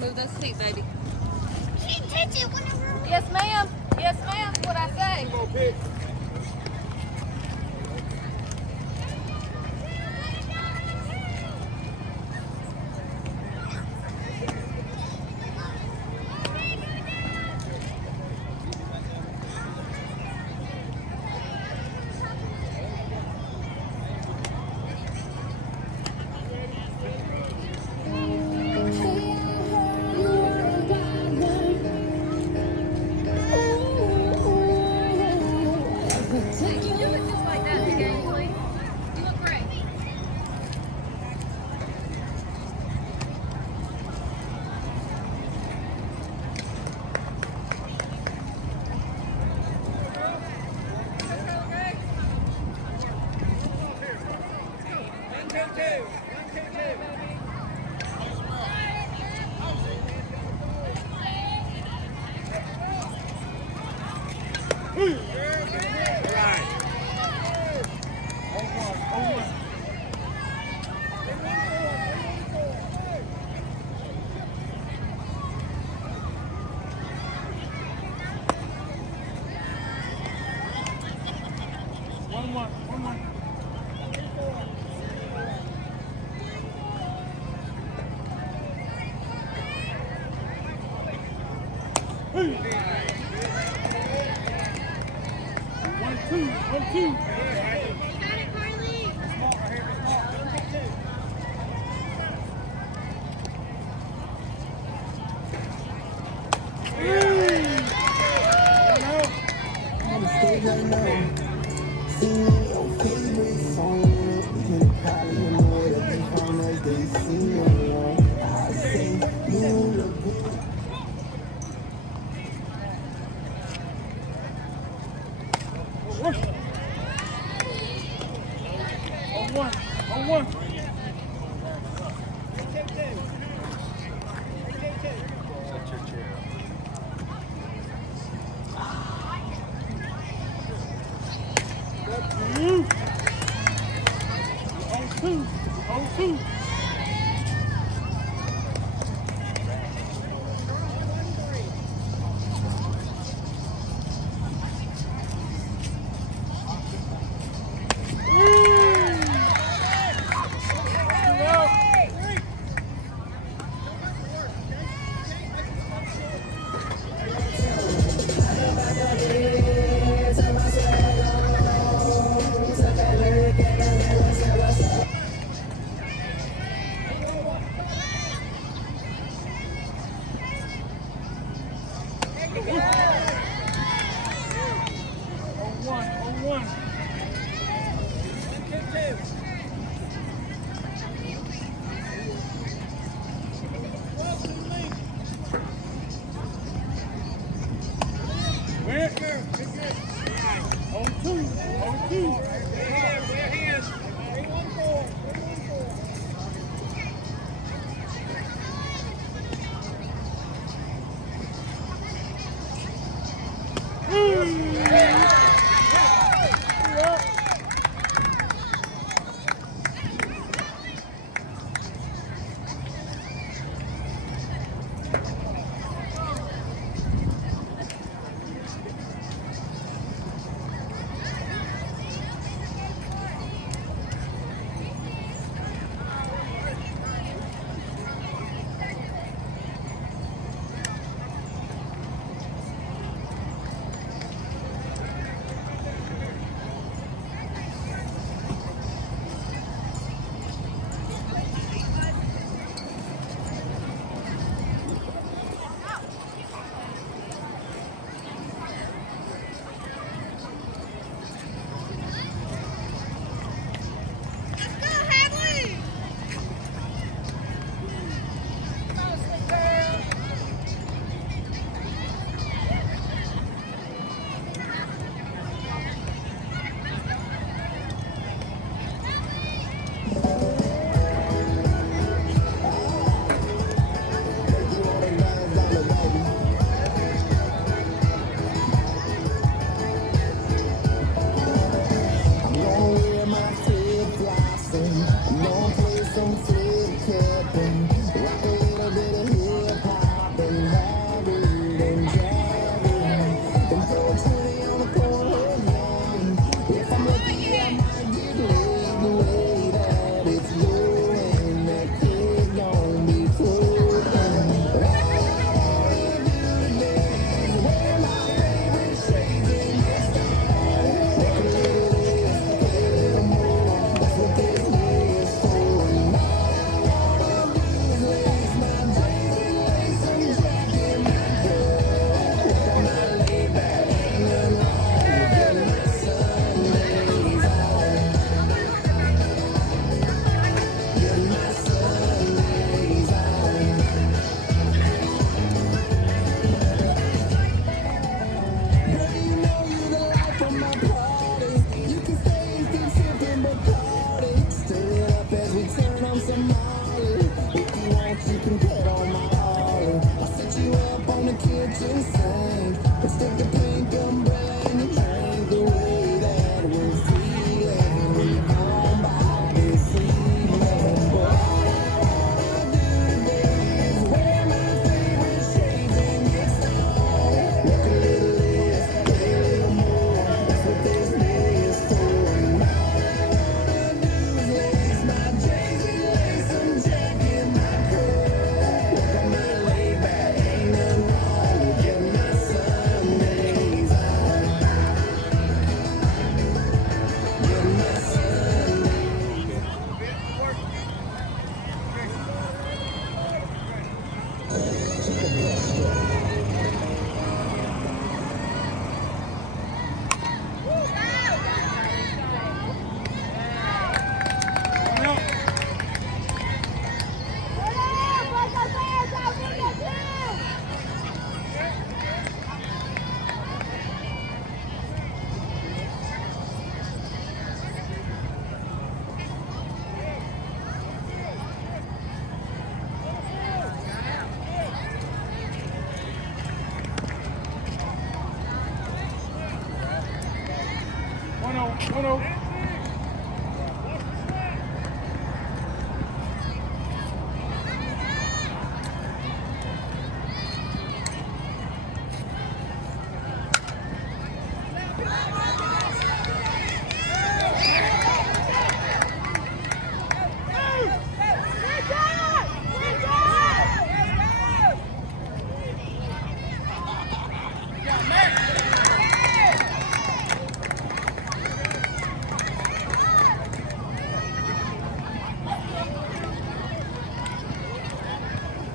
move those feet, baby. Can't touch it whenever. Yes, ma'am. Yes, ma'am. What I say?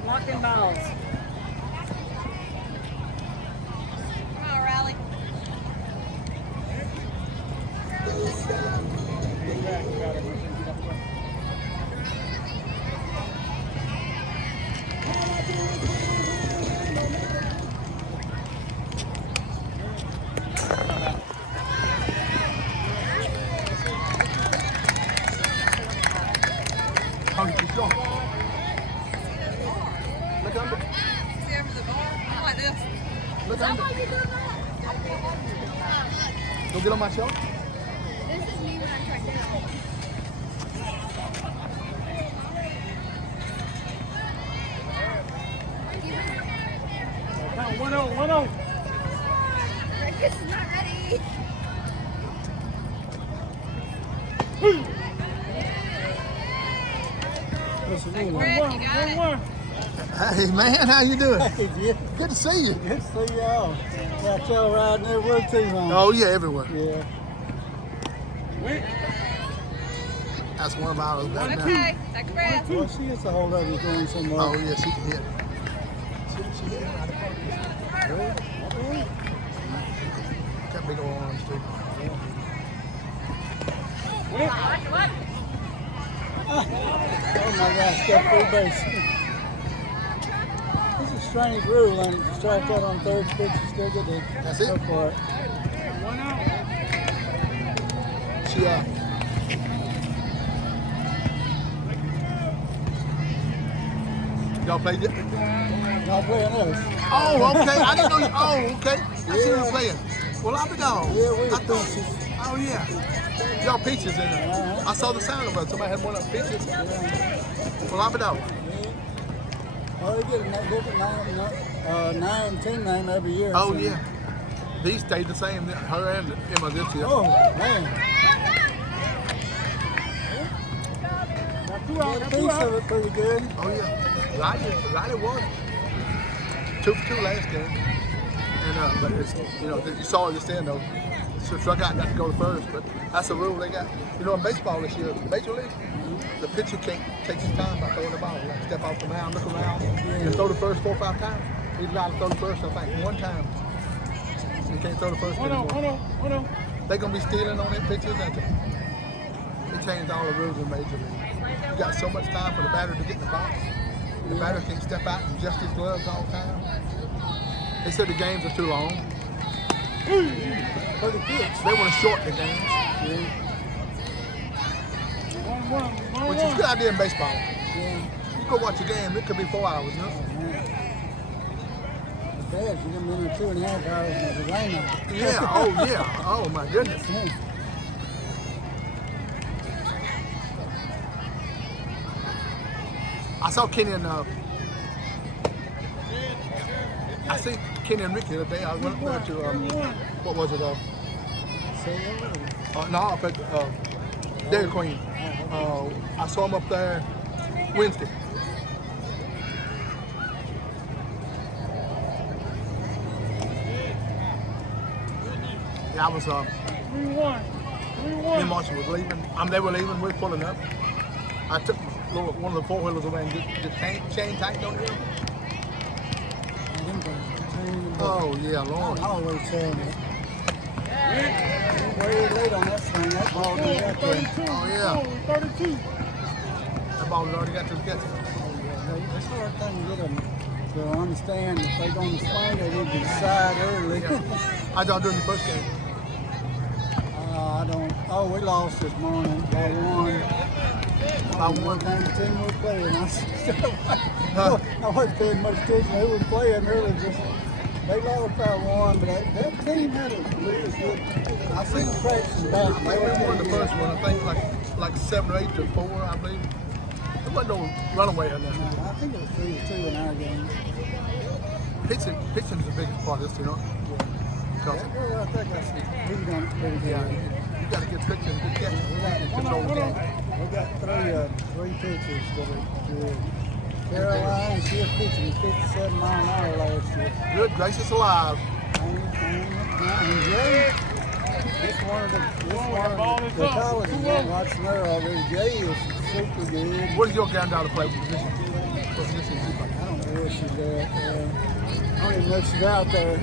Walking balls. Come on, Riley. How did you go? Look under. See over the bar? I'm like this. Look under. Go get on my shelf. This is me when I'm trying to. Count 1-0, 1-0. This is not ready. Take a breath, you got it. 1-1. Hey man, how you doing? Hey, Jim. Good to see you. Good to see y'all. Got y'all riding everywhere too, huh? Oh yeah, everywhere. Yeah. That's one of ours. Back now. Okay, take a breath. Well, she is a whole other going somewhere. Oh yeah, she can hit. She hit right at Really? Okay. Got big old arms too. Oh my gosh, step through base. This is a strange rule, and you strike out on third pitch, you still get to That's go it. for it. She y'all played it? Not playing us. Oh, okay. I didn't know you. Oh, okay. I see you playing. Well, I'll be down. Yeah, we I the thought. Peaches. Oh yeah. Y'all peaches in there. Uh-huh. I saw the sound of it. Somebody had one of the peaches. Yeah. Well, I'll be down. Yeah. Oh, they get a different 9 and 10 name every year. Oh so. yeah. These stayed the same. Her and Emma this year. Oh, man. Got The piece of it pretty good. Oh yeah. Riley won. 2 for 2 last game. And but it's, you know, you saw it just then though. So struck out, got to go to first, but that's a rule they got. You know, in baseball this year, Major League, the pitcher can't take his time by throwing the ball. Like step off the mound, look around, and throw the first 4 or 5 times. He's allowed to throw the first, I think, 1 time. He can't throw the first anymore. They're gonna be stealing on their pitches, and they changed all the rules in Major League. You got so much time for the batter to get in the box. The batter can step out and adjust his gloves all the time. They said the games are too long. For the pitch. They want to shorten the games, Yeah. which is a good idea in baseball. Yeah. You go watch a game, it could be 4 hours, you know? It's bad. You're going to be in there 2.5 hours and it's rain out. Yeah, oh yeah, oh my goodness. Yeah. I saw Kenny and I see Kenny and Ricky the other day. I went up there to what was it? No, up at Dairy Queen. I saw him up there Wednesday. Yeah, I was. 3-1. Me and Marshall was leaving. They were leaving. We were pulling up. I took one of the 4-wheelers away and get chain tightened on here. Oh yeah, Lord. I always say that. Way late on that swing. That ball done got there. Oh yeah. 32. That ball has already got to the catcher. That's the hard thing to get them to understand. If they're going to swing, they need to decide early. How'd y'all do in the first game? I don't. Oh, we lost this morning by 1. By One 1. time the team was playing. I wasn't paying much attention. Who was playing early? Just They lost by one, but that team had a really good. I seen them practicing back. They won the first one, I think, like 7 or 8 to 4, I believe. There wasn't no runaway or nothing. No, I think it was 3-2 in our game. Pitching's the biggest part of this, you know. Because That girl, I think he's done pretty good. you got to get pitching, good catching. You can control the game. We got three pitchers that are good. Caroline, she was pitching 57 mile an hour last year. Good gracious alive. And Jay, this one of the colleges I'm watching her already. Jay is super good. What is your granddaughter play position? What position is she playing? I don't know where she's at. I don't even know if she's out there.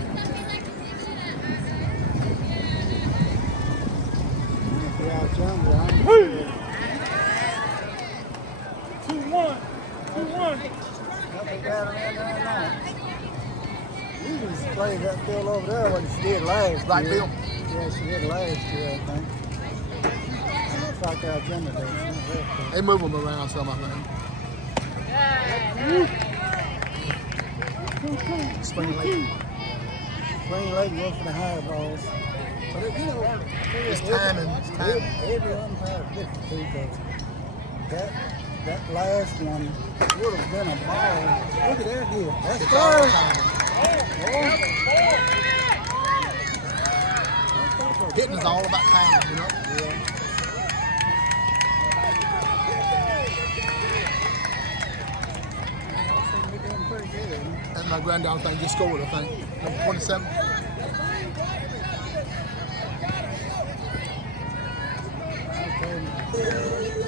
If you're out younger, I'm sure. 2-1. 2-1. Nothing got her in there now. Usually she plays that field over there like she did last Right year. field? Yeah, she did last year, I think. It looks like our gender day. They move them around some, I think. Spring late. Spring late go for the high balls. But it, you know, It's timing. It's timing. every umpire is different too, because that last one would have been a ball. Look at that here. That's It's all first. timing. Hitting is all about timing, you know. Yeah. We're doing pretty good. And my granddaughter thing just scored, I think. Number 27.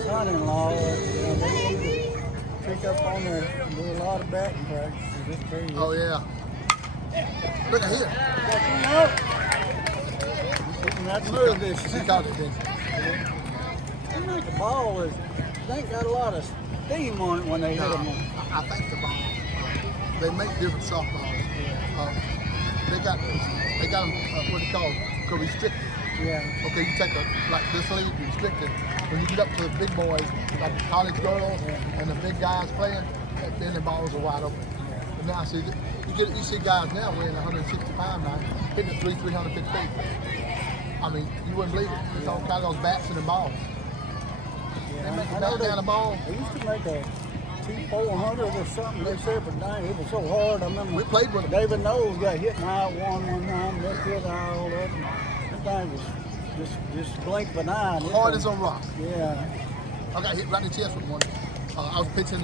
Son-in-law, they need to pick up on their, do a lot of batting practice. This crazy. Oh, yeah. Look at here. That's move this. She caught it, didn't she? I think the ball is, they ain't got a lot of steam on it when they hit them. I think the ball, they make different softballs. They got them, what they call, restricted. Yeah. Okay, you take like this league, you restrict it. When you get up to the big boys, like the college girls and the big guys playing, then the balls are wide open. But now, see, you see guys now weighing 165 now, hitting it 350 feet. I mean, you wouldn't believe it. It's all kind of those bats and the balls. They make a bat down the ball. They used to make a T400 or something. They said, but dang, it was so hard. I remember We played with them. David Knowles got hit in the eye one time. Left his eye all up. That thing was just blink of an eye. Hard as a rock. Yeah. I got hit right in the chest with one. I was pitching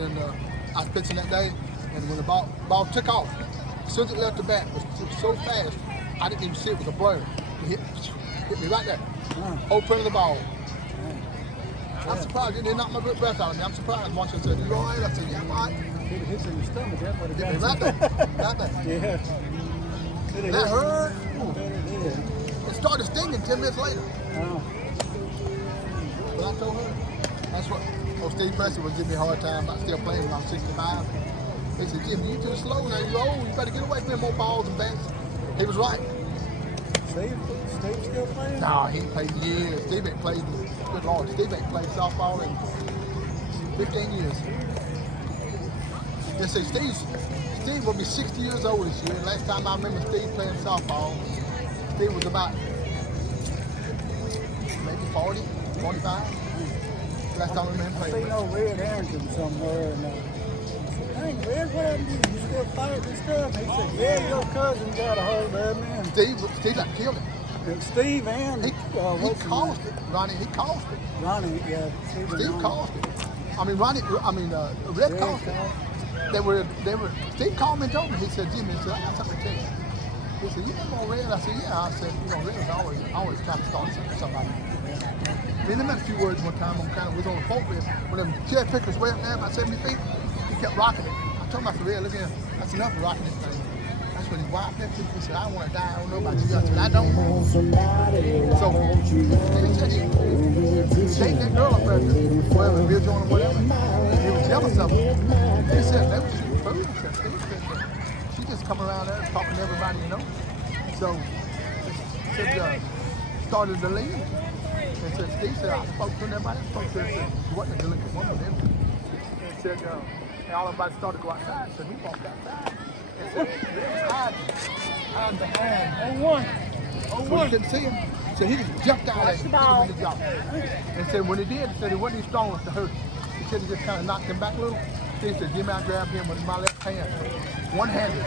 that day, and when the ball took off, as soon as it left the bat, it was so fast, I didn't even see it was a blur. It hit me right there. Whole print of the ball. I'm surprised it didn't knock my breath out of me. I'm surprised. Once I said, "You all right?" I said, "Yeah, I'm all right." It hits in the stomach. That's what it Hit me got. right there. Right there. Yeah. That hurt. I bet it did. It started stinging 10 minutes later. Oh. But I told her, that's what Steve Preston was giving me a hard time about still playing when I'm 65. He said, "Jim, you too slow now. You're old. You better get away from them more balls and bats." He was right. Steve still playing? No, he played years. Steve ain't played, good Lord, Steve ain't played softball in 15 years. They say Steve will be 60 years old this year. Last time I remember Steve playing softball, Steve was about maybe 40, 45. Last time I remember him I playing. seen old Red Harrington somewhere, and I said, "Dang, Red, what happened to you? You still fighting and stuff?" He said, "Yeah, your cousin got a hold of me." And Steve like killed him. Steve and He what's his caused name? it. Ronnie, he caused it. Ronnie, yeah. Steve caused it. I mean, Red caused it. Steve called me and told me, he said, "Jimmy," he said, "I got something to tell you." He said, "You know Red?" I said, "Yeah." I said, Red's always trying to start somebody. Then they met a few words one time we was on the forklift when them cherry pickers way up there about 70 feet. He kept rocking it. I told him, I said, "Red, look here, that's enough of rocking this thing." That's when his wife left him. He said, "I want to die. I don't know about you." I said, "I don't." So he said he dated that girl up there, whatever, Bill Jordan, whatever. He was jealous of her. He said, they were shooting food. He said, Steve said, she just come around there talking to everybody, you know. So he said, started to leave. And said, Steve said, "I spoke to everybody. I spoke to her." He said, "She wasn't a delinquent woman with him." He said, and all everybody started to go outside. So he walked outside. hiding behind. 0-1. So he 0-1. couldn't see him. So he just jumped out at him and hit him in the jaw. And said when he did, he said he wasn't even strong enough to hurt him. He said he just kind of knocked him back a little. He said, Jimmy, I grabbed him with my left hand, one-handed.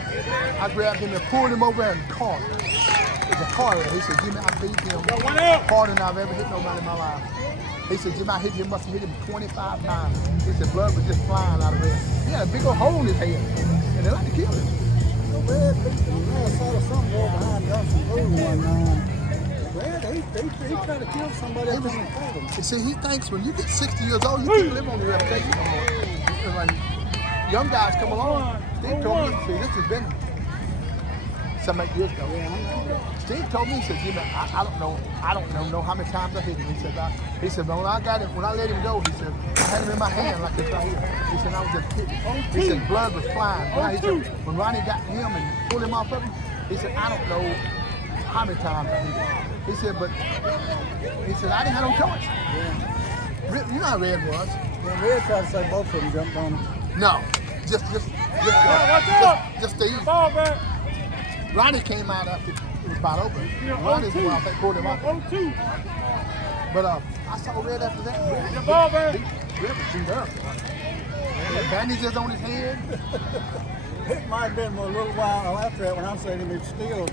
I grabbed him and pulled him over in the corner. It's a corner. He said, Jimmy, I beat him harder than I've ever hit nobody in my life. He said, Jimmy, I hit him, must have hit him 25 times. He said, blood was just flying out of his head. He had a big old hole in his head, and they like to kill him. Red beat the Minnesota some boy behind Dawson Blue one night. Red, he tried to kill somebody else in front of him. You see, he thinks when you get 60 years old, you can't live on your reputation no more. When young guys come along, Steve told me, see, this has been 7, 8 years ago. Steve told me, he said, Jimmy, I don't know how many times I hit him. He said, but when I let him go, he said, I had him in my hand like this right here. He said, I was just hitting. He said, blood was flying. He said, when Ronnie got him and pulled him off of him, he said, I don't know how many times I hit him. He said, but he said, I didn't have no choice. Yeah. You know how Red was. Well, Red tried to say both of them jumped on him. No, just Steve. Ball back. Ronnie came out after it was about over. Ronnie's the one I think pulled him off. 0-2. But I saw Red after that. The ball back. Red was beat up. He had bandages on his head. It might have been a little while after that when I'm saying he still,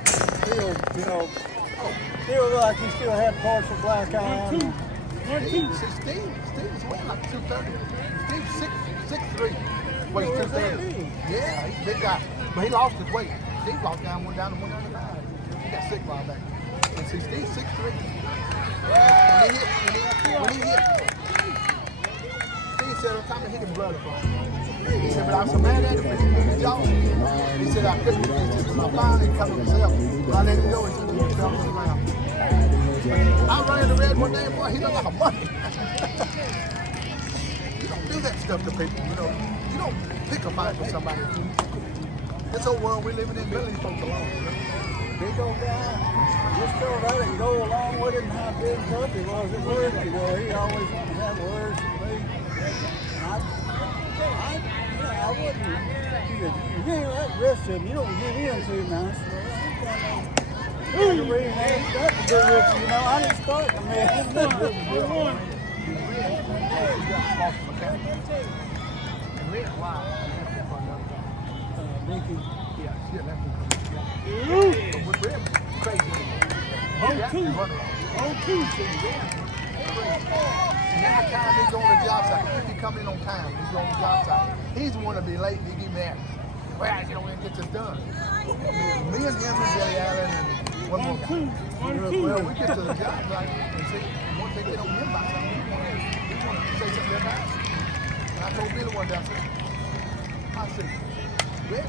you know, still like he still had partial black eye. 1-2. 1-2. See, Steve was weighing like 230. Steve's 6'3". Weighs 230. Yeah, he's a big guy. But he lost his weight. Steve lost went down to 195. He got sick while back. And see, Steve's 6'3". When he hit, Steve said every time I hit him, blood flowing. He said, but I was so mad at him when he hit his jaw. He said, I couldn't do this. He said, my mind didn't come to himself. When I let him go, he said, he fell on the ground. I ran into Red one day, boy, he looked like a monkey. You don't do that stuff to people, you know. You don't pick a fight with somebody. This whole world we living in, Billy's folks alone. Big old guy, just go right and go along with it and how big and tough he was at work. You know, he always wanted to have words for me. I wouldn't. You ain't like the rest of them. You don't get in too nice. The reason I ain't got to do with you, you know, I didn't start the mess. 1-1. And Red lied. Dinky. Yeah, she had left him. But with Red, crazy. 0-2. 0-2. And every time he's on the job site, if he come in on time, he's on the job site. He's the one to be late and he get mad. Well, I get on and get this done. Me and him and Billy Allen and one more guy. 1-2. Well, we get to the job site and see, once they get on him by something, he want to say something about it. And I told Billy one day, I said, Red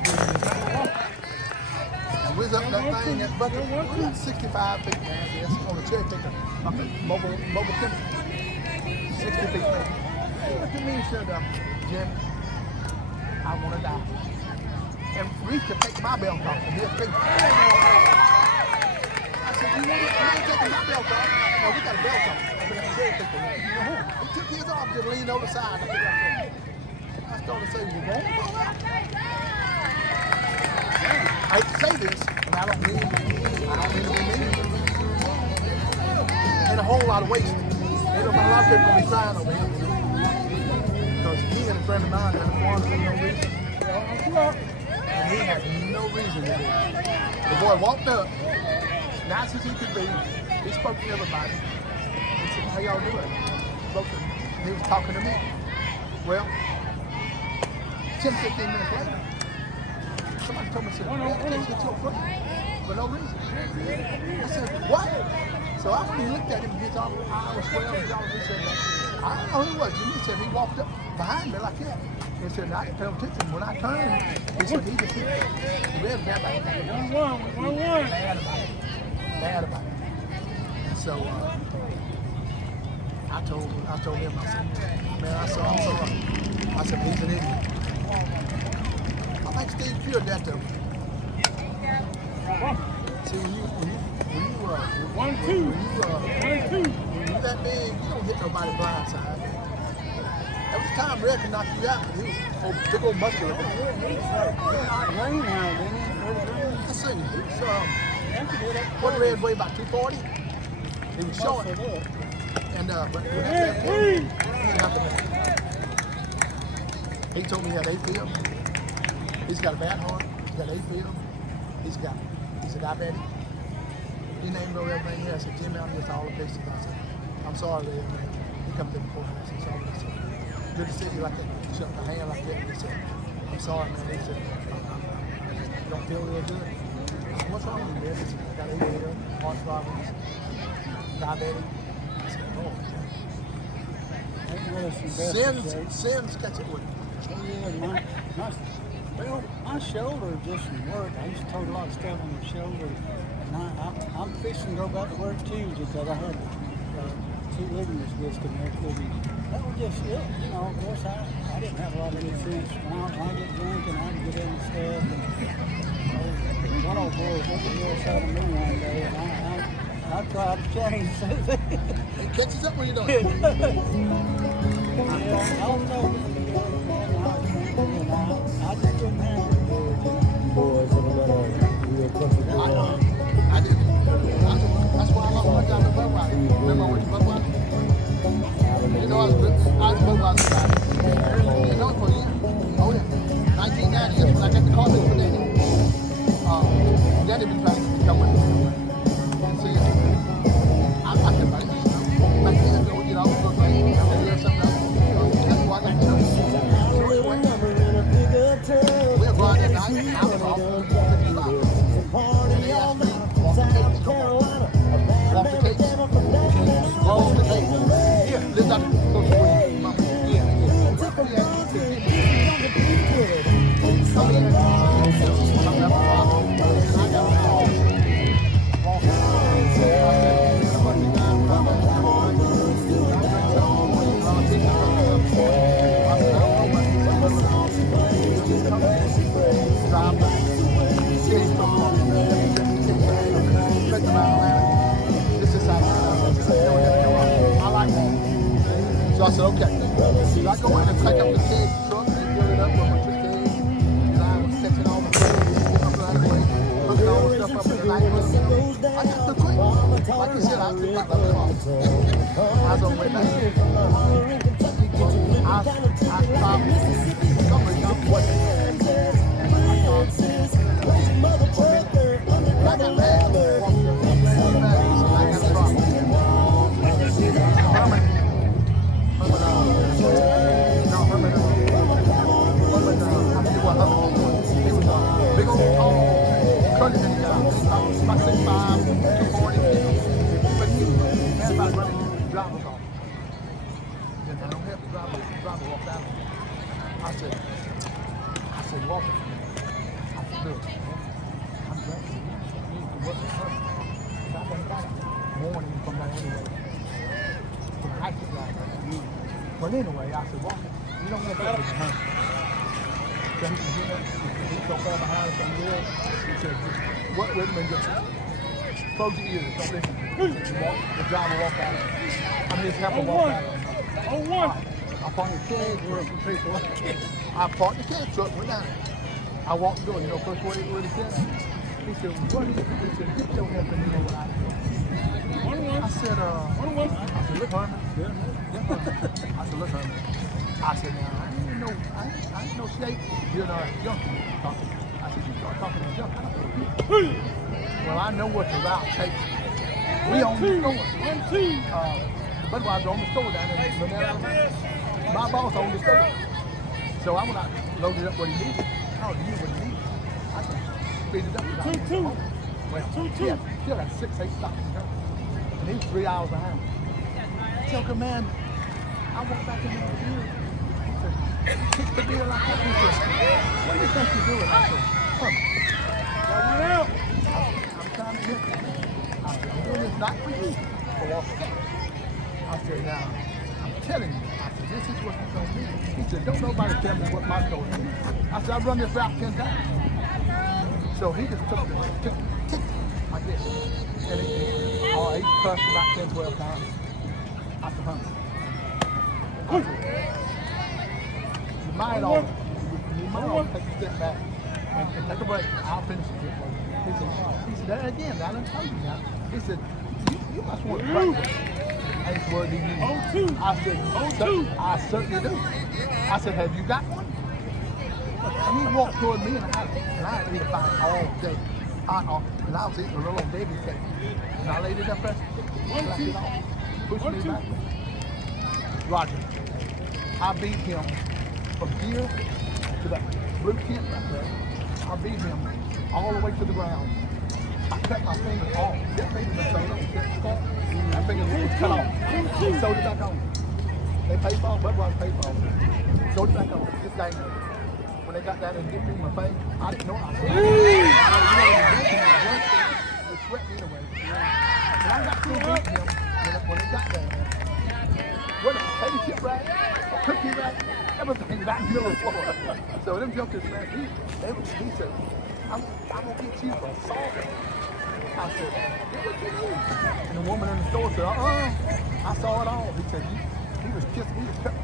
and we're up that thing at bucket. We're at 65 feet, man, I guess, on the cherry picker, up at mobile timber. 60 feet, maybe. He looked at me and said, Jim, I want to die. And reached to take my belt off and he'll take it. I said, you ain't taking my belt off? No, we got a belt on. I said, I'm cherry picker. He took his off, just leaned over the side. I started to say, you won't fall out? I hate to say this, but I don't mean to be mean. And a whole lot of waste. Ain't nobody, a lot of people gonna be crying over him. Because he and a friend of mine had a farm for no reason. And he had no reason to do it. The boy walked up, nice as he could be. He spoke to everybody. He said, how y'all doing? Spoke to him. And he was talking to me. Well, 10, 15 minutes later, somebody told me, said, I can't get your foot for no reason. I said, what? So I went and looked at him, his arm was swelling, he said, I don't know who it was. Jimmy said he walked up behind me like that. He said, I didn't pay no attention. When I turned, he said, he just hit the red bad about it. 1-1. Bad about it. And so I told him, I said, man, I'm sorry. I said, he's an idiot. I think Steve cured that though. See, when you 1-2. when you that big, you don't hit nobody blind side. Every time Red can knock you out, he was big old muscular. He knocked Green out, didn't he? I see. What Red weighed about 240? He was short. And but when that Red he told me he had AFib. He's got a bad heart. He's got AFib. He's a diabetic. He named everything here. I said, Jim out here, all the places. I said, I'm sorry, Red, man. He come to the courthouse. I said, good to see you like that. He shook my hand like that. He said, I'm sorry, man. He said, I just don't feel real good. I said, what's wrong with you, man? He said, I got AFib, heart problems, diabetic. I said, oh, Sins catch it with me. My shoulder just worked. I used to take a lot of stuff on my shoulder. And I'm fixing to go back to work Tuesday because I had 2 ligaments disconnected. That was just it. You know, of course, I didn't have a lot of any sense. When I get drinking, I get in and stuff. And one old boy was looking real sad at me one day, and I tried to change. It catches up when you don't. Yeah, I don't know. I just couldn't handle it. Boys, real country boy. I didn't. That's why I love my job at Budweiser. Remember I went to Budweiser? You know, I was Budweiser guy. You know it for a year. Oh, yeah. 1990, that's when I got the car for Danny. Danny been trying to come with me. And see, I could buy this, you know. Back then, you know, it was like, I'm going to do something else. That's why I got to do it. So anyway, we're going that night. I was off. Walk the tapes. Here, lift up. So I said, okay. So I go in and pick up the kid's truck and fill it up with my two kids. And I was catching all the kids, hooking all the stuff up in the night. I took the quick. Like you said, I took like the car. I was on the way back. I stopped. Somebody jumped what? I got mad. I got a problem. Big old tall, cutting it down. About 6'5", 240. But he man about running the driver's off. And I don't have the driver walk out. I said, walk it. I said, look, I'm drinking. You need to work with her. So I went back. Morning from that anyway. From the high school guy. But anyway, I said, walk it. You don't want to go to the hunt. So he so far behind some wheels. He said, what with him and just close your ears, don't listen. The driver walk out. I'm just helping walk out. I parked the kid's truck. I parked the kid's truck, went down. I walked the door, you know, first way he said. He said, what is it? He said, get your help and you know what I do. I said, look, Herman. I said, look, Herman. I said, now, I ain't no snake. You're not a junkie. I said, you start talking to a junkie. Well, I know what the route takes. We own the store. Budweiser owned the store down there. My boss owned the store. So I went out and loaded up what he needed. I already knew what he needed. I can speed it up. 2-2. Well, still had 6-8 stops. And he was 3 hours behind. Joker, man, I walked back in there with you. Kick the beer like that. He said, what do you think you're doing? I said, come. I'm trying to hit you. I said, I'm doing this not for you, for walking. I said, now, I'm telling you. I said, this is what you're going to do. He said, don't nobody tell me what my story is. I said, I've run this route 10 times. So he just took tick, like this. And he cussed about 10, 12 times. I said, mind off. You mind off. Take a step back and take a break. I'll finish it. He said, that again, I done told you now. He said, you must want to practice. Ain't word he used. I said, I certainly do. I said, have you got one? And he walked toward me and I ate a bite all day. And I was eating a little baby cake. And I laid it up there. Pushed me back. Roger. I beat him from here to that blue tent right there. I beat him all the way to the ground. I cut my finger off. That finger was sewed on. That finger was cut off. They sewed it back on. They paid for it, Budweiser paid for it. Sewed it back on. Just dang it. When they got down and dipped me in my face, I didn't know I said it swept me away. When I got through beating him, when they got there, what a baby chip rack, a cookie rack, everything right in the middle of the floor. So them jokers, man, he said, I'm gonna get you for assaulting. I said, get what you need. And the woman in the store said, I saw it all. He said, he was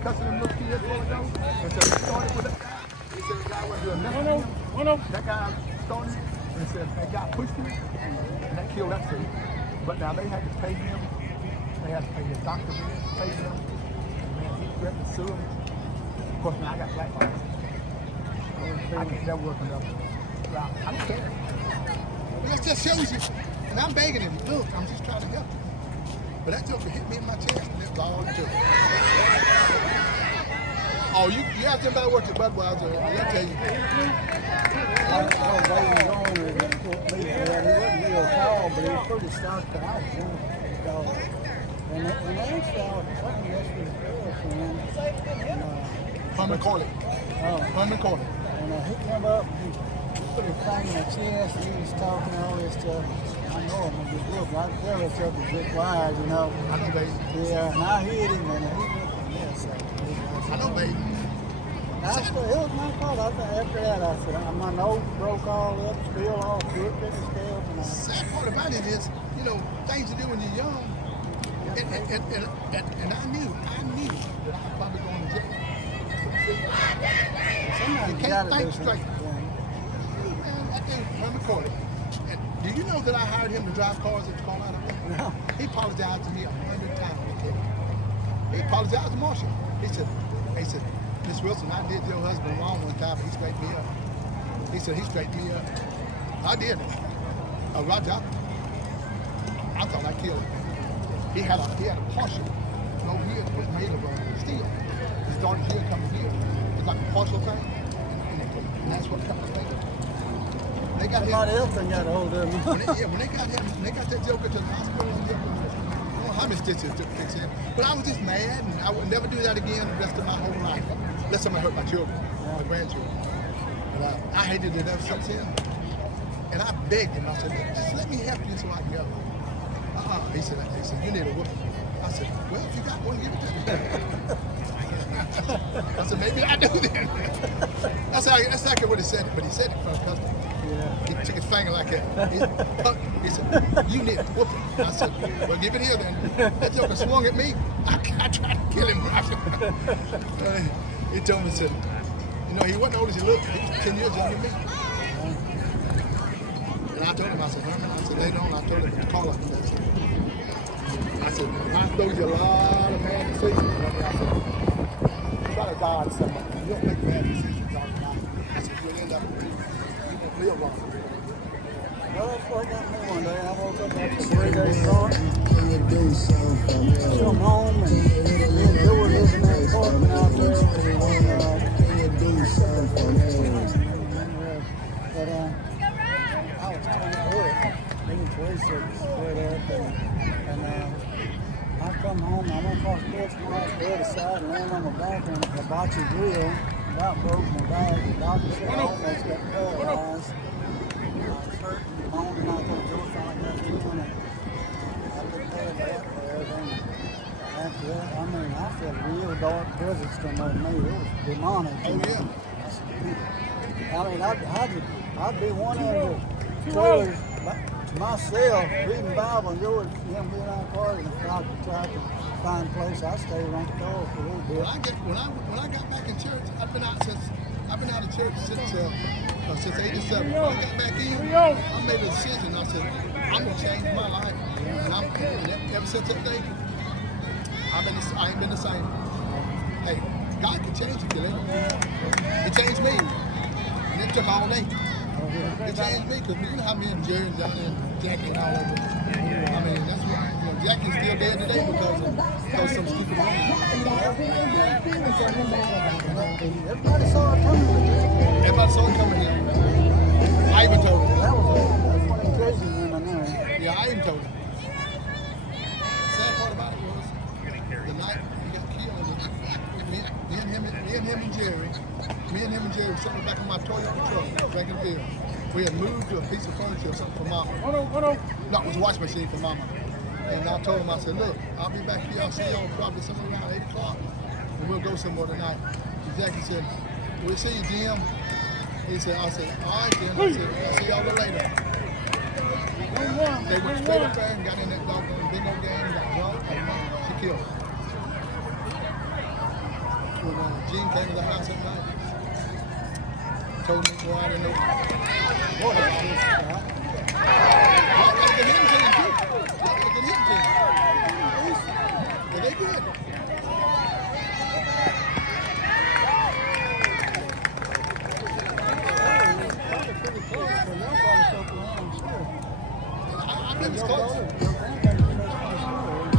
cussing them little kids all ago. And so he started with that guy. He said the guy wasn't doing nothing. That guy started, and he said that guy pushed him, and that killed that city. But now they had to pay him. They had to pay his doctor bills, pay him. And man, he threatened to sue him. Of course, now I got blackballed. I can't never work another route. I don't care. But that just shows you. And I'm begging him, look, I'm just trying to help you. But that joker hit me in my chest, and it was all it took. Oh, you asked him about working at Budweiser, I'll tell you. I was waiting on it. He wasn't real tall, but he was pretty stocked out. And actually, I was playing this with a girlfriend. Herman Corley. Herman Corley. And he came up, he put his thing in my chest, and he was talking all this stuff. I know him, but look, I could tell it's up a bit wide, you know. I know, baby. Yeah, and I hit him, and he went from there, so. I know, baby. It was my fault. After that, I said, my nose broke all up, still all crooked and stuff. And sad part about it is, you know, things you do when you're young. And I knew that I was probably going to jail. sometimes You can't think straight. Man, that dude, Herman Corley. And do you know that I hired him to drive cars at the Carolina? No. He apologized to me 100 times. He apologized to Marshall. He said, Miss Wilson, I did your husband wrong one time, but he straightened me up. He said, he straightened me up. I did. Roger, I thought I killed him. He had a partial. No, here was made of steel. It started here, coming here. It's like a partial thing. And that's what cut my finger. They got Somebody him. else done got a hold of him. When they got him, they got that joker to the hospital. How many stitches to fix him? But I was just mad, and I would never do that again the rest of my whole life. Unless somebody hurt my children, my grandchildren. And I hated it ever since then. And I begged him. I said, just let me help you so I can help you. He said, you need a whooping. I said, well, if you got one, give it to me. I said, maybe I do then. That's exactly what he said. But he said it in front of customers. He took his finger like that. He said, you need a whooping. I said, well, give it here then. That joker swung at me. I tried to kill him. He told me, he said, you know, he wasn't old as he looked. He was 10 years younger than me. And I told him, I said, Herman, I said, later on, I told him to call up. I said, I know you a lot of bad decisions. I said, try to dodge somebody. You don't make bad decisions all the time. I said, you'll end up, you won't feel wrong. Well, that's what got me one day. I woke up after a 3-day start. Come home and me and Joe were living in that apartment out there. But I was 24. Me and Teresa split up and I come home. I went across the porch from the other side and landed on my back on a hibachi grill. About broke my back. The doctor said I almost got paralyzed. Home and I told Joe I got doing it. I took care of that for everything. After that, I mean, I felt a real dark presence come over me. It was demonic. Oh, yeah. I mean, I'd be one of the toilets to myself, reading the Bible, and go with him being on the car and I tried to fine place. I stay around the car for a little bit. When I got back in church, I've been out of church since '87. When I got back in, I made a decision. I said, I'm gonna change my life. And ever since that day, I ain't been the same. Hey, God can change you, let him. He changed me, and it took all day. It changed me because you know how me and Jerry down there, and Jackie and all of them. I mean, that's why Jackie's still dead today because some stupid woman. Everybody saw it coming. Everybody saw it coming here. I even told him. That's one of the crazy men I know. Yeah, I even told him. Sad part about it was the night he got killed. Me and him and Jerry were sitting back in my Toyota truck, drinking beer. We had moved to a piece of furniture or something for Mama. No, it was a wash machine for Mama. And I told him, I said, look, I'll be back here. I'll see you on probably somewhere around 8 o'clock. And we'll go somewhere tonight. And Jackie said, we'll see you, Jim. I said, all right, then. I said, I'll see y'all later. They went straight up there and got in that doggone bingo game, got drunk, and she killed her. When Gene came to the house that night, told me to go out and know. Boy, that's just right. I could hit him to him, too. I could hit him to him. But they good. I bet it's close.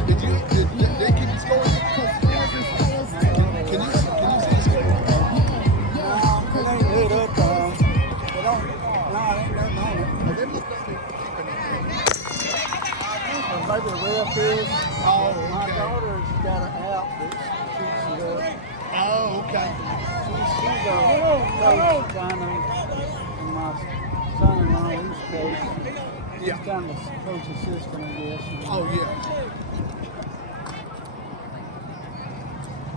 Did they keep the score? Can you see the score? It ain't lit up. They don't. No, it ain't nothing on it. But they must not be keeping it. Maybe the ref is. Oh, My okay. daughter's got an app that shoots it up. Oh, okay. She's coach kind of, and my son-in-law, he's coach. He's Yeah. kind of a coach assistant, I guess. Oh, yeah.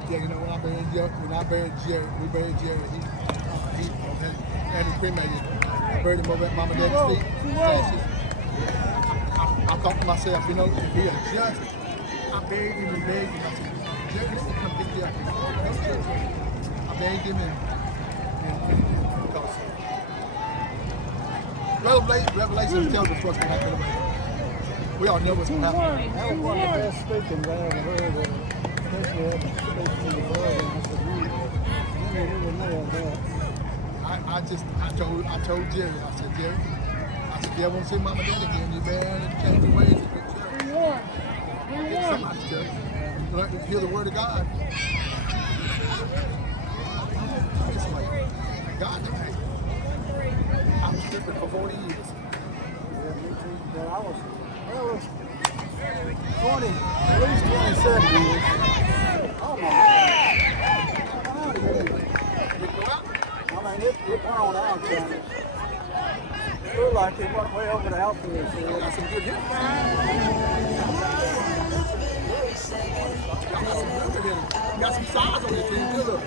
Yeah, you know, when I buried Jerry, we buried Jerry. He had him cremated. I buried him over at Mama and Daddy's feet. I thought to myself, you know, if he had just, I buried him and begged him. I said, Jerry, let me come pick you up. I begged him and Revelation tells us what's going to happen. We all know what's going to happen. That was one of the best speakings I ever heard, especially after speaking to the world. And I said, you really know that. I told Jerry, I said, Jerry, if you ever want to see Mama and Daddy again, you better change your ways and get church. Get somebody's church. Learn to hear the word of God. This way. God, I was stripping for 40 years. Yeah, me too. But I was 20, at least 27 years. Oh my God. I mean, it went on out there. It looked like it went way over the outfield. So Got some good hits. Got some size on this thing. Good look.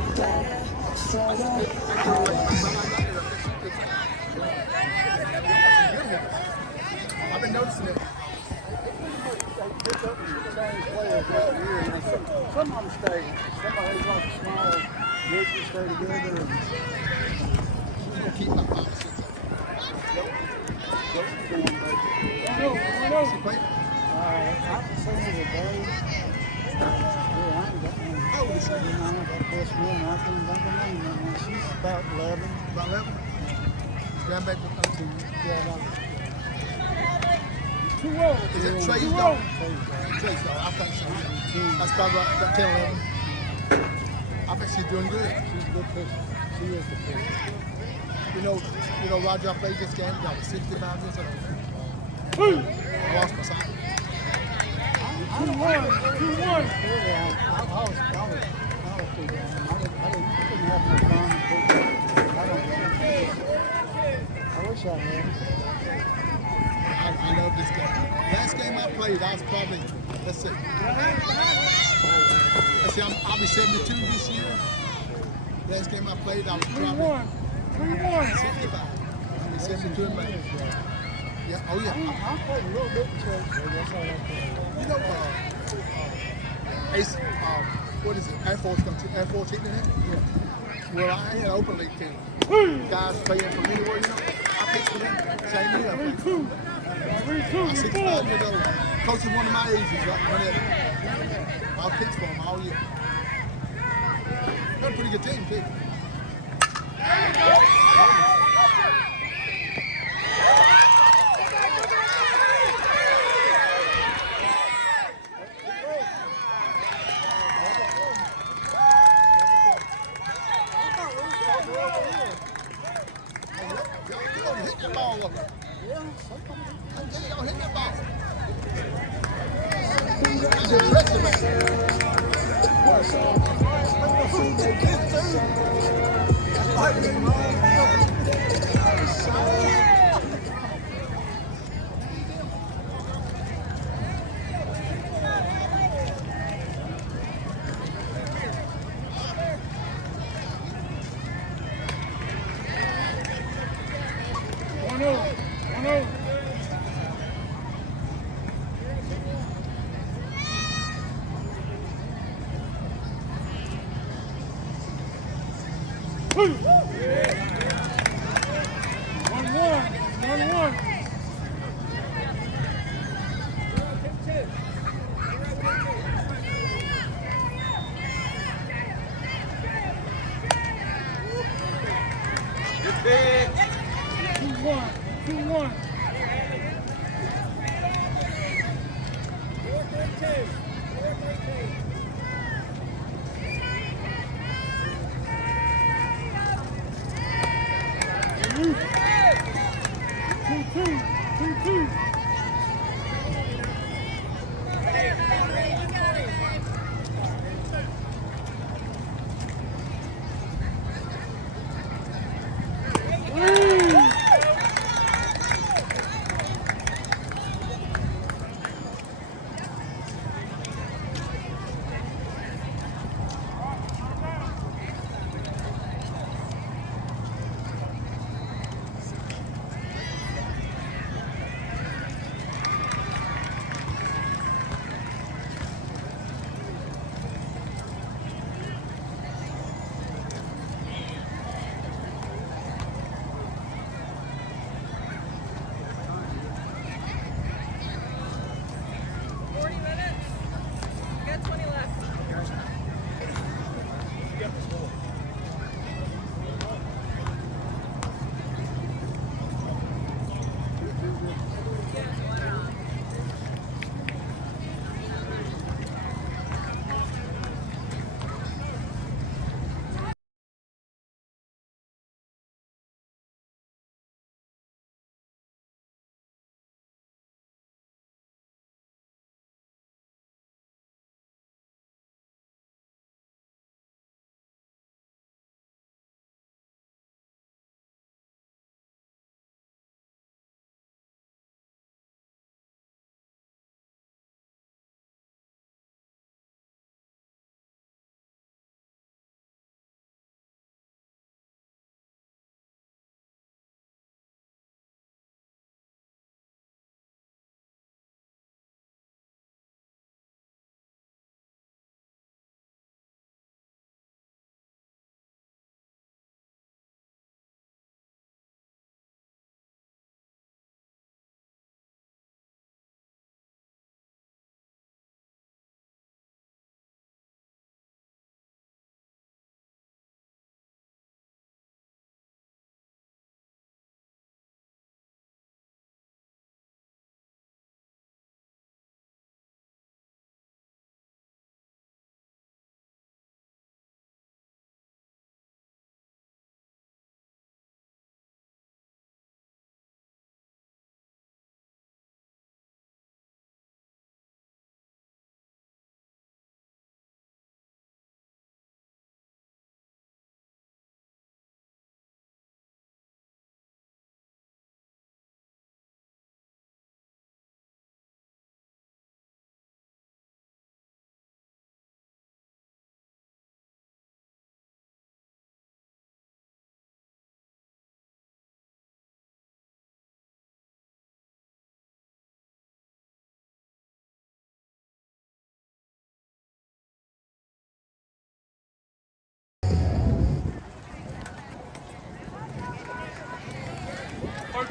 I've been noticing it. they pick up and change players every year. And some of them stay. Somebody's like a small group that stay together. And I'm gonna keep my promises. She played. I can see her today. Yeah, I ain't got one. How old is she? You know, that best one, I can't think of her name right now. She's about 11. About 11. Ran back to 13. Yeah, about Is it Trey's dog? Trey's dog, I think so. That's probably about 10, 11. I think she's doing good. she's a good pitcher. She is the pitcher. You know, Roger, I played this game. I was 65 years old. I lost my sight. I was too young. I didn't have no fun. I wish I had. I love this game. Last game I played, I was probably, let's see, I'll be 72 this year. Last game I played, I was probably 65. I'll be 72 in May. Yeah, oh yeah. I played a little bit in church, but that's all I played. You know, Ace, what is it? Air Force team in it? Yeah. Well, I had an open league team. Guys playing from anywhere, you know. I pitched for them. Same year. I played for them. I'm 65 years old. Coaching one of my ages, right? I'll pitch for them all year. Got a pretty good team, too. Y'all hit that ball up. Yeah, y'all hit that ball. That's impressive, man.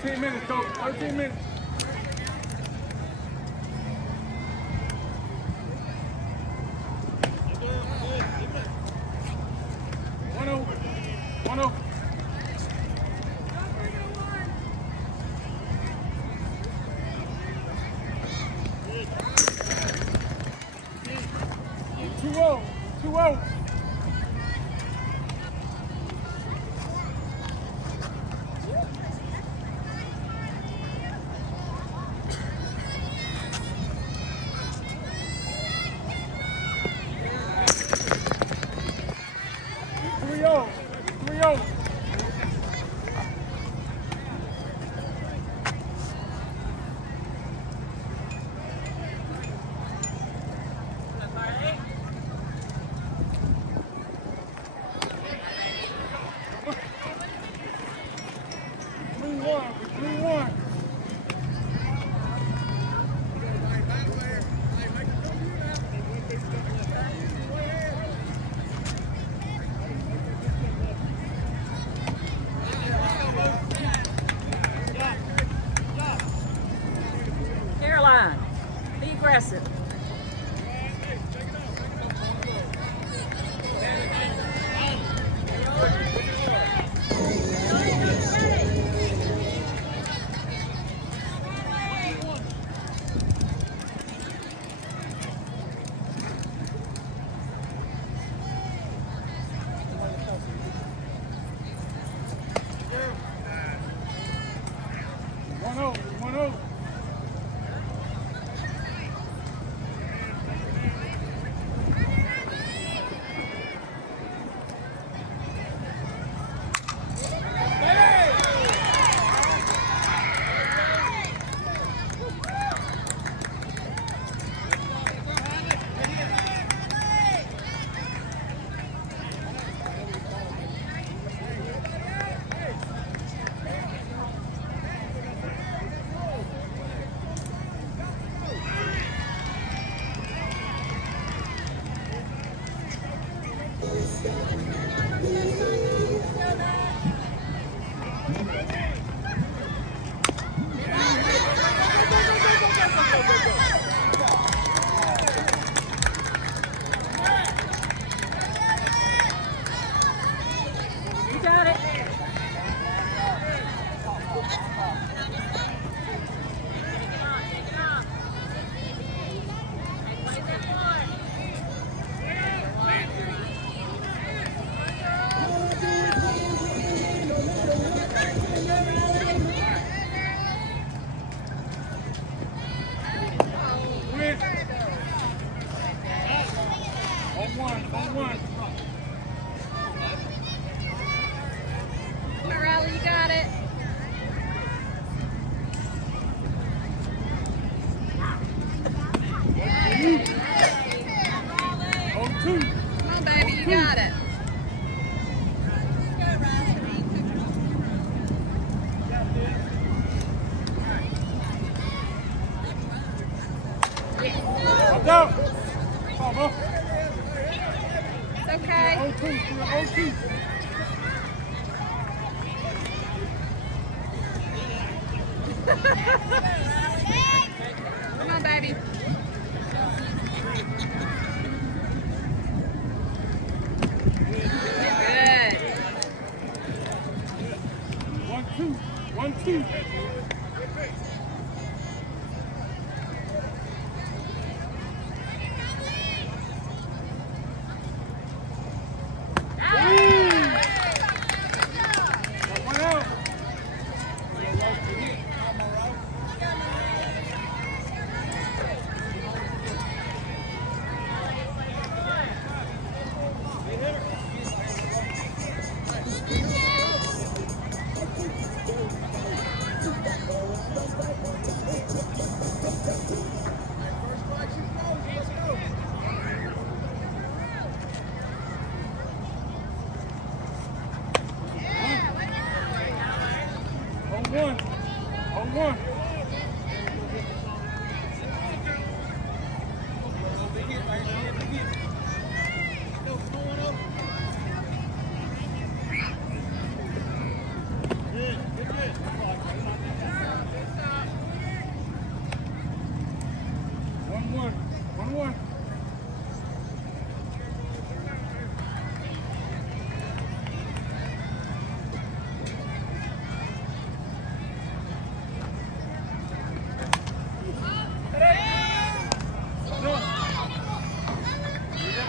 13 minutes, coach. 13 minutes. One over. 2-0. 2-0. Caroline, be aggressive. One over. You got it. Win. On one. Come on, Riley, you got it. On 2. Come on, baby, you got it. Watch out. Come on. It's okay. On 2. Come on, baby. Good. 1-2. One out. On one.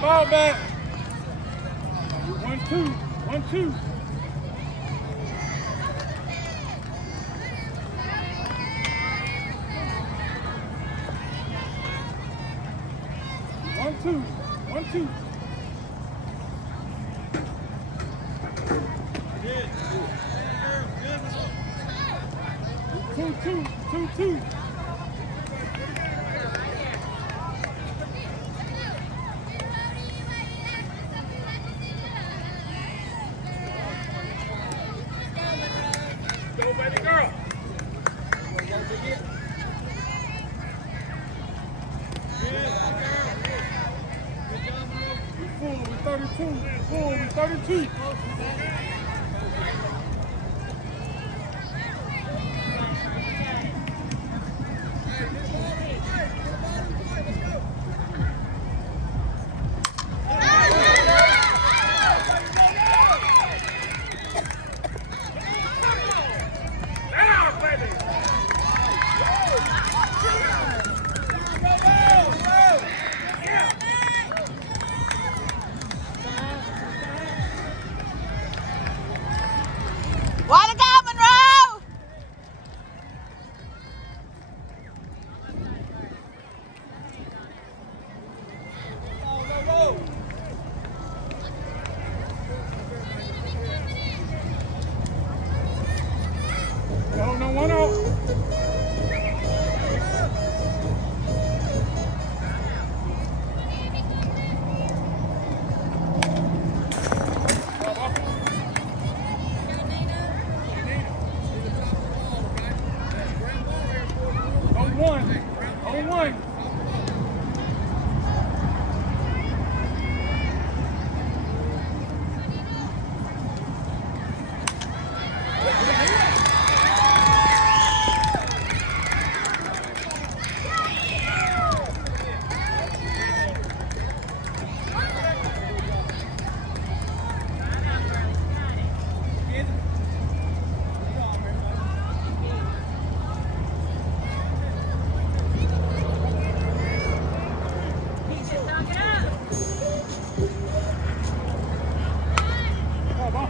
ball back. 1-2. 1-2. One, two. Two. Go, baby girl. We're 32. Way to go, Monroe! No, 1-0. On one. Ball.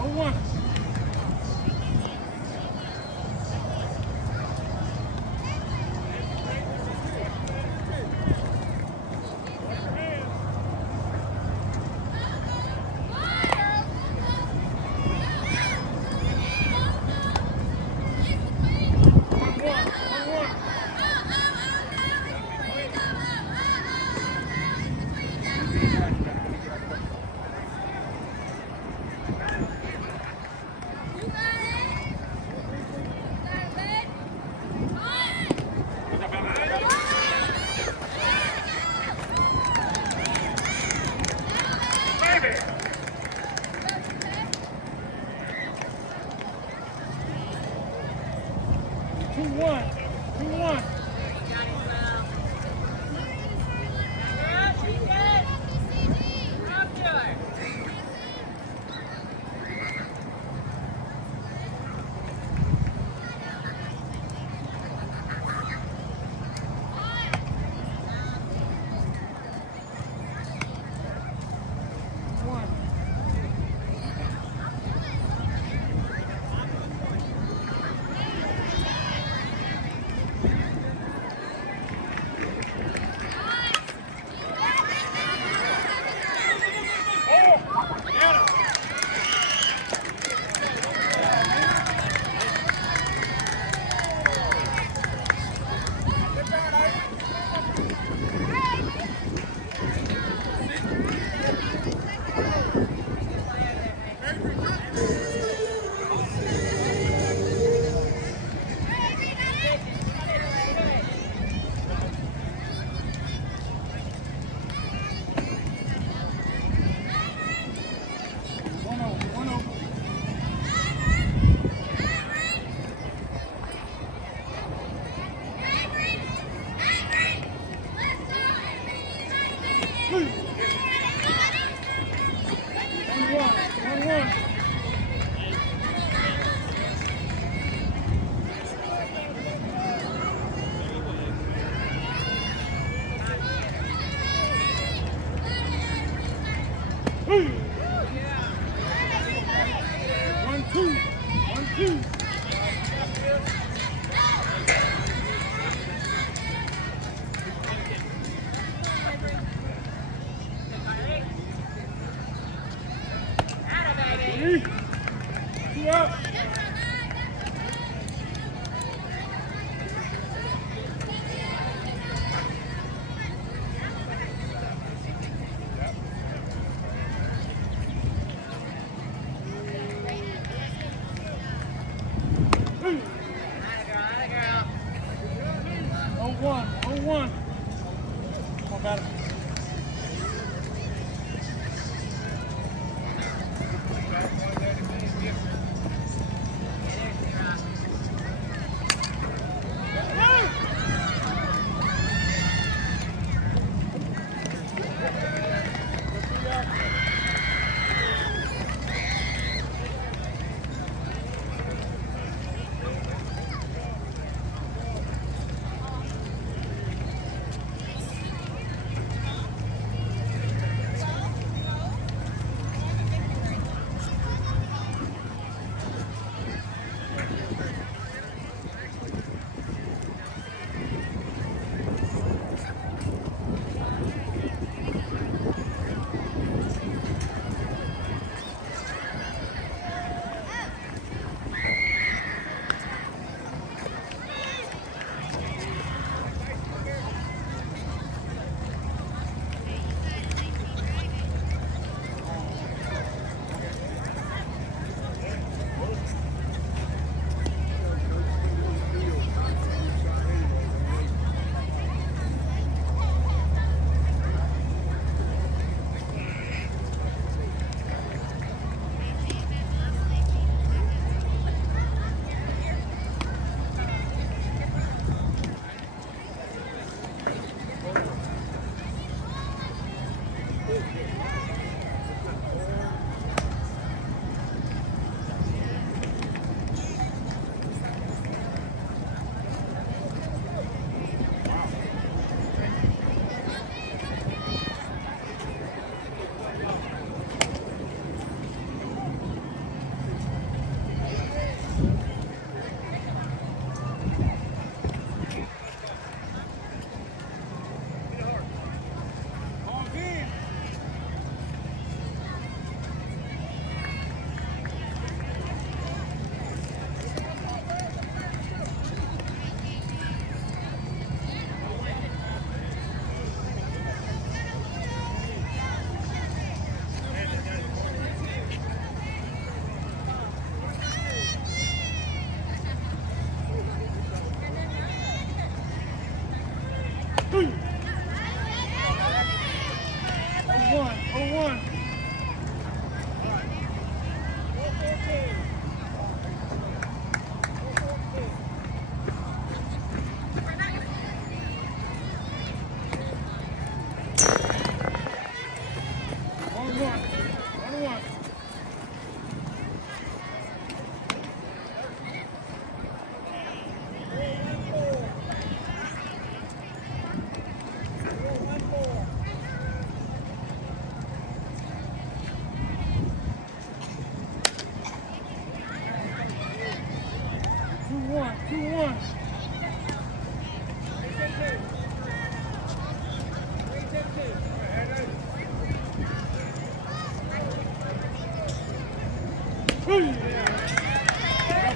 On one. up. Oh, 1. Oh, 1. Come on, got it.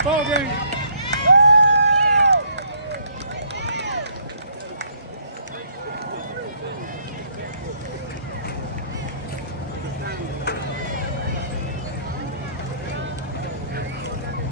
Ball game.